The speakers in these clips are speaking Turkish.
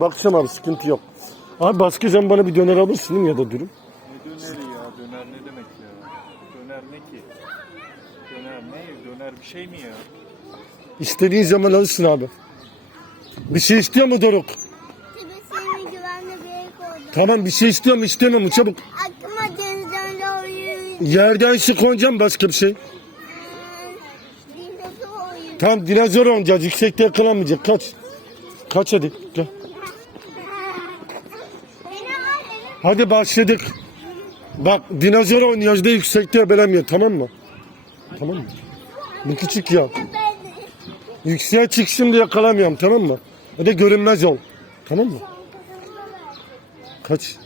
Bakacağım abi sıkıntı yok. Abi zaman bana bir döner alırsın değil mi ya da dürüm? Ne döneri ya? Döner ne demek ya? Döner ne ki? Döner ne? Döner bir şey mi ya? İstediğin zaman alırsın abi. Bir şey istiyor mu Doruk? Senin güvenli bir yere koydum. Tamam bir şey istiyor mu istemiyor mu çabuk. Aklıma denizden de oyun. Yerden su koyacağım başka bir şey. Dinozor oyun. Tamam dinozor oynayacağız yüksekte yakalamayacak kaç. Kaç hadi gel. Hadi başladık. Bak dinozor oynuyoruz da yüksekte belemiyor tamam mı? Tamam mı? Bu küçük ya. Yükseğe çık şimdi yakalamıyorum tamam mı? Hadi görünmez ol. Tamam mı? Kaç.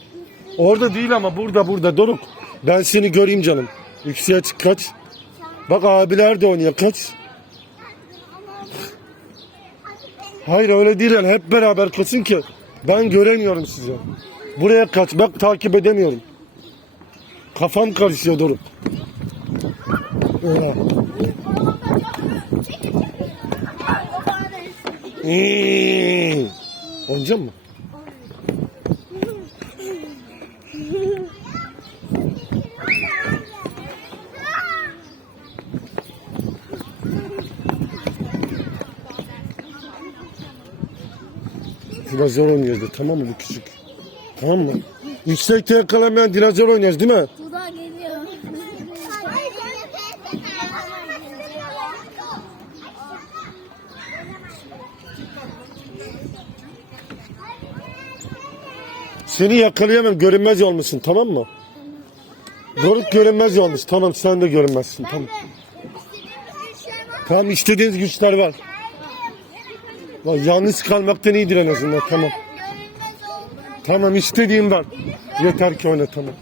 Orada değil ama burada burada Doruk. Ben seni göreyim canım. Yükseğe çık kaç. Bak abiler de oynuyor kaç. Hayır öyle değil yani hep beraber kaçın ki ben göremiyorum sizi. Buraya kaç bak takip edemiyorum. Kafam karışıyor Doruk. Oha. Hmm. Oynayacak mı? Dinozor oynuyoruz da, tamam mı bu küçük? Tamam mı? Yüksekte yakalamayan dinozor oynuyoruz değil mi? Suda geliyor. Seni yakalayamam görünmez olmuşsun tamam mı? Doruk görünmez olmuş tamam sen de görünmezsin tamam. Tamam istediğiniz güçler var. Bak, yalnız kalmaktan iyidir en azından tamam. Tamam istediğim var. Yeter ki oyna tamam.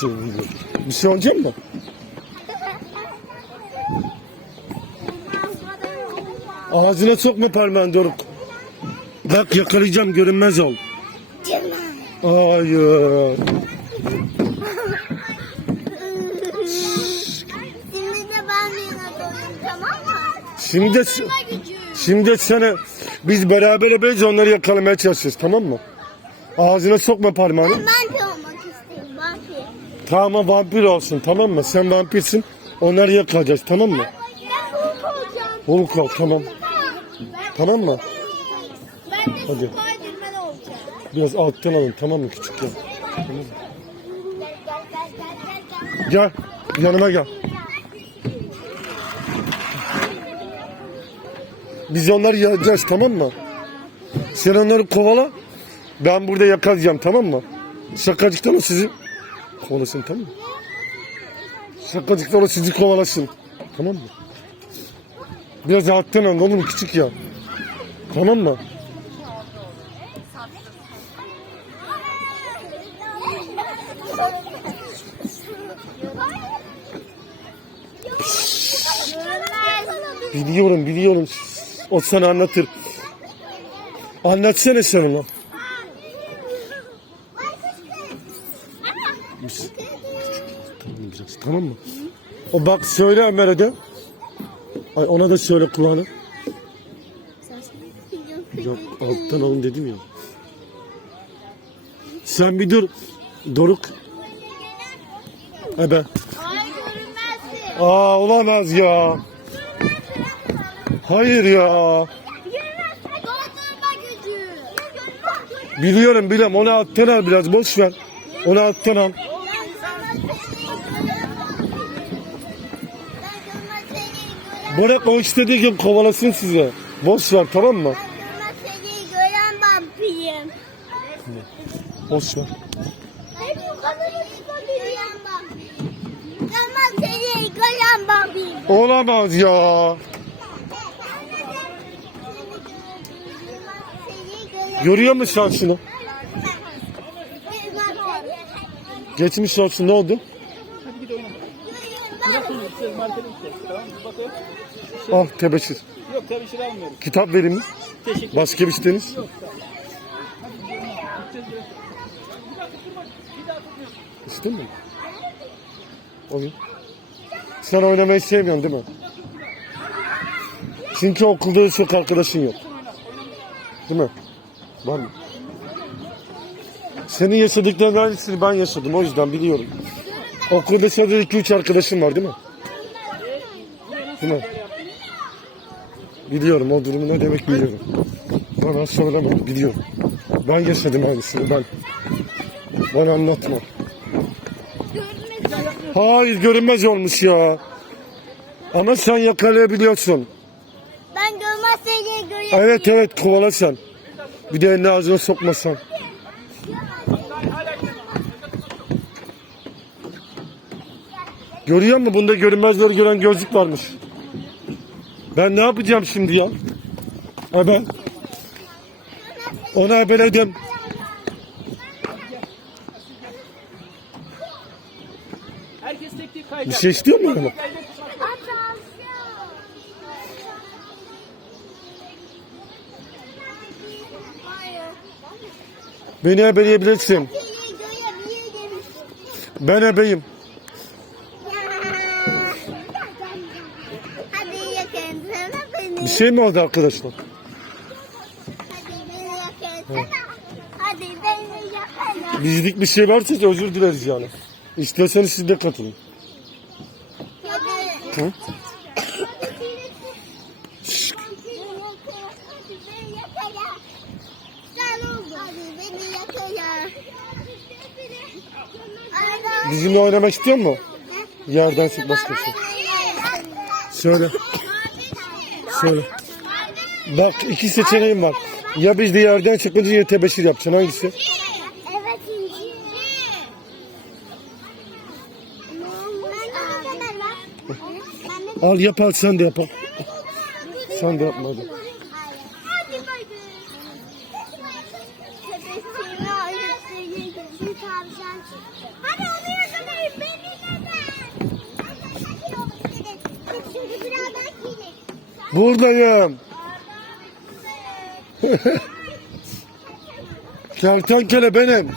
Şey, bir şey olacak mı? Ağzına sokma parmağını Doruk. Bak yakalayacağım görünmez ol. Hayır. Şimdi şimdi sana biz beraber yapacağız onları yakalamaya çalışacağız tamam mı? Ağzına sokma parmağını. Ben de olmak istiyorum. Vampir. Tamam vampir olsun tamam mı? Sen vampirsin onları yakalayacağız tamam mı? Ben Hulk olacağım. Hulk ol tamam. Tamam mı? Ben de Hadi. Spiderman olacağım. Biraz alttan alın tamam mı küçük ya? Gel gel. Gel yanıma gel. Biz onları yiyeceğiz tamam mı? Sen onları kovala. Ben burada yakalayacağım tamam mı? Şakacıktan o sizi kovalasın tamam mı? Şakacıktan o sizi kovalasın. Tamam mı? Biraz alttan al oğlum küçük ya. Tamam mı? Biliyorum biliyorum. O sana anlatır. Anlatsana sen biraz, Tamam mı? O bak söyle Ömer'e de. Ay ona da söyle kulağına. Yok alttan alın dedim ya. Sen bir dur. Doruk. Ebe. Ay görünmezsin. Aa olamaz ya. Hayır ya. Biliyorum biliyorum onu alttan al biraz boş ver. Onu alttan al. Bırak o istediği gibi kovalasın size. Boş ver tamam mı? Boş ver. Hep bu Görüyor musun şansını? Geçmiş olsun ne oldu? Ah tebeşir. Yok tebeşir almıyorum. Kitap vereyim mi? Teşekkür Başka bir isteğiniz? İstemiyorum. Oyun. Sen oynamayı sevmiyorsun değil mi? Çünkü okulda çok arkadaşın yok. Değil mi? Mı? Senin yaşadıkların aynısını ben yaşadım o yüzden biliyorum. Okulda sadece 2-3 arkadaşım var değil mi? Değil mi? Biliyorum o durumu ne demek biliyorum. Bana söyleme biliyorum. Ben yaşadım aynısını ben. Bana anlatma. Hayır görünmez olmuş ya. Ama sen yakalayabiliyorsun. Ben görmez seni görüyorum. Evet evet kovala sen. Bir de elini ağzına sokmasan. Görüyor musun? Bunda görünmezleri gören gözlük varmış. Ben ne yapacağım şimdi ya? Ha ben? Ona tek tek Bir şey istiyor mu ama? Hayır. Beni ebeleyebilirsin. Ben ebeyim. Bir şey mi oldu arkadaşlar? Bizlik bir şey varsa özür dileriz yani. İstiyorsanız siz de katılın. Hı? Hadi beni yakala. Sen oldun. Hadi beni yakala. Arada- Bizimle oynamak istiyor mu? Yerden çık başkası. Söyle. Söyle. Bak iki seçeneğim var. Ya biz de yerden çıkınca ya tebeşir yapacaksın hangisi? Al yap al sen de yap al. Sen de yapma. Hadi bakalım. Tepesine ayırsın, bir tavşan çıktı. Hadi onu yakalayın, beni neden? Çünkü birazdan gelir. Buradayım. Kertenkele benim.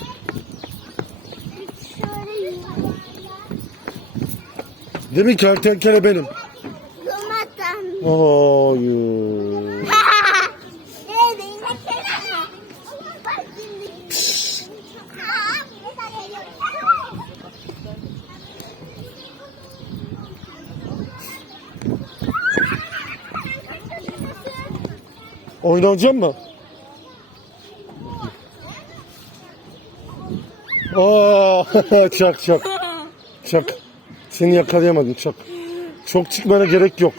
Değil mi kertenkele benim? Hayır. Evet, yine kelime. Bak şimdi. Aa, bir tane geliyor. Oynayacak mı? Aa, çak çak. Çak. Seni yakalayamadım çak. Çok çıkmana gerek yok.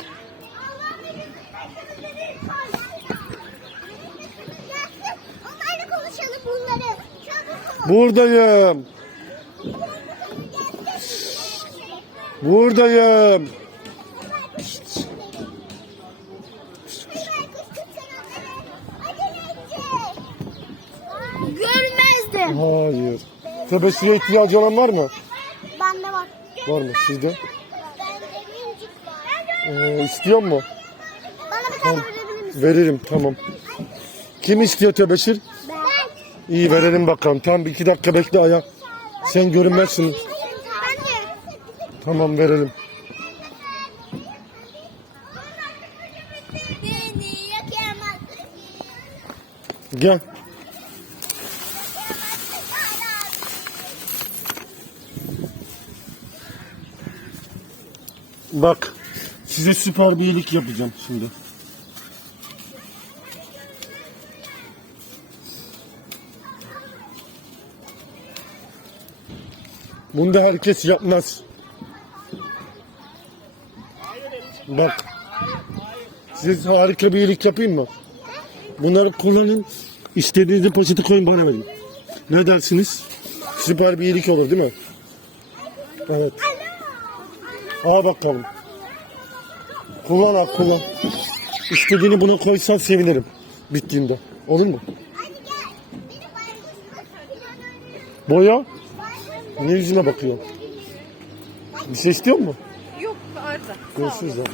Buradayım. Buradayım. Hayır. Tebeşire ihtiyacı olan var mı? Bende var. Var mı sizde? Bende minicik var. Ee, istiyor mu? Bana bir tane verebilir misin? Veririm tamam. Kim istiyor tebeşir? Ben. İyi verelim bakalım. Tamam bir iki dakika bekle aya. Sen görünmezsin. Ben de. Tamam verelim. Gel. Bak size süper bir iyilik yapacağım şimdi. Bunu da herkes yapmaz. Bak. Size harika bir iyilik yapayım mı? Bunları kullanın. İstediğinizi poşete koyun bana verin. Ne dersiniz? Süper bir iyilik olur değil mi? Evet. Al bakalım. Kullan al kullan. İstediğini buna koysan sevinirim. Bittiğinde. Olur mu? Boya. Ne yüzüne bakıyor? Bir şey istiyor mu? Yok Arda. Görüşürüz abi.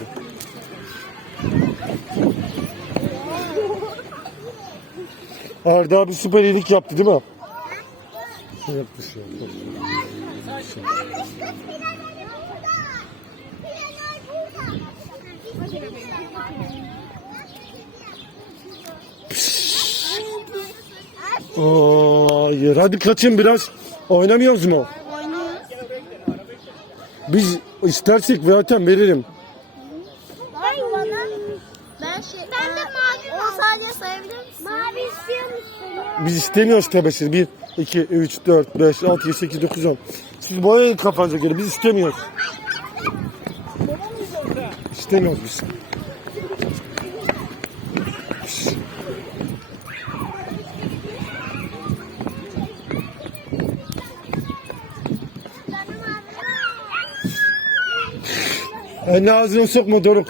Arda abi süper iyilik yaptı değil mi? Yaptı şu an. Hayır. Hadi kaçın biraz. Oynamıyoruz mu? Oynuyoruz. Biz istersek zaten veririm. Bana. Ben şey... Ben de mavi O sadece sayabilir misin? Mavi istiyor musun? Biz istemiyoruz tabii siz. 1, 2, 3, 4, 5, 6, 7, 8, 9, 10. Siz boyayın kafanıza göre. Biz istemiyoruz. İstemiyoruz biz. Elini ağzına sokma Doruk.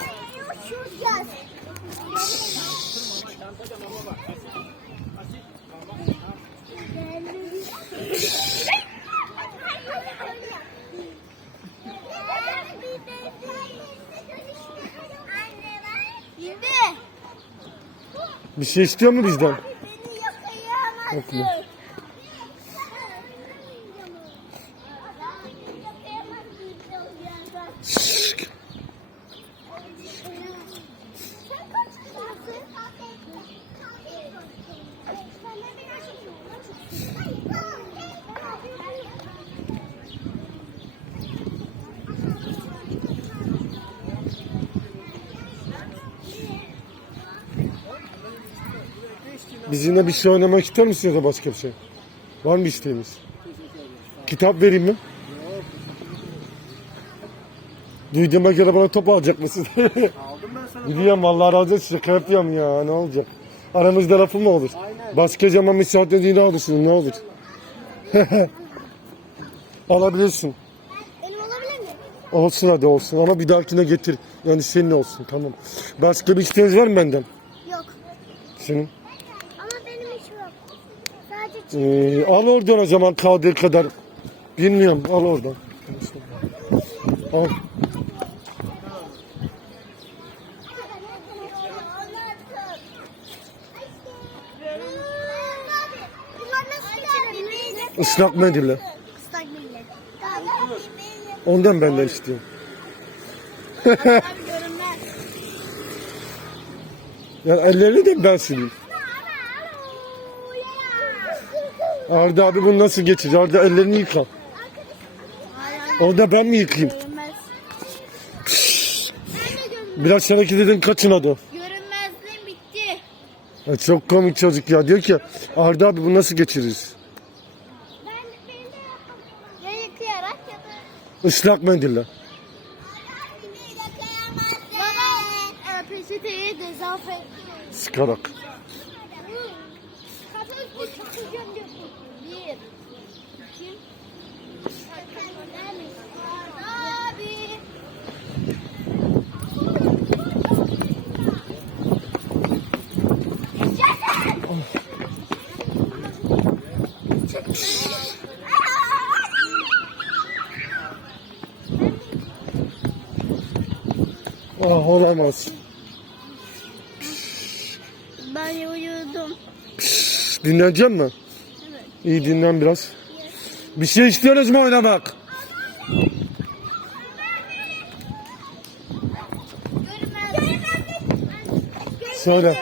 Bir şey istiyor mu bizden? Beni Bizimle bir şey oynamak ister misiniz ya da başka bir şey? Var mı isteğiniz? Kitap vereyim mi? Duyduğuma göre bana top alacak mısın? Aldım ben sana. Biliyorum vallahi razı olsun şaka yapıyorum ya ne olacak? Aramızda lafı mı olur? Başka zaman müsaade dediğini alırsın ne olur? Alabilirsin. Benim olabilir mi? Olsun hadi olsun ama bir dahakine getir. Yani senin olsun tamam. Başka bir isteğiniz var mı benden? Yok. Senin? Ama benim hiç yok. Sadece Ee, al oradan o zaman kaldığı kadar. Bilmiyorum al oradan. Al. Islak mendille. Ondan benden istiyorum. Abi görünmez. Yani ellerini de ben sileyim. Arda abi bunu nasıl geçecek? Arda ellerini yıka. Orada ben mi yıkayayım? Görünmez. Biraz hareket edin kaçın hadi. Görünmezliğim bitti. Ya çok komik çocuk ya. Diyor ki Arda abi bunu nasıl geçiririz? Ben benim de. Ya yıkayarak ya da Islak mendille. Baba e, dezenfekte. Sıkarak. Çıkacağım diyorsun. Bir. İki. Abi. Ah olamaz. Ben uyudum. Dinlenecek mi? İyi dinlen biraz. Bir şey istiyoruz mu oynamak? Söyle.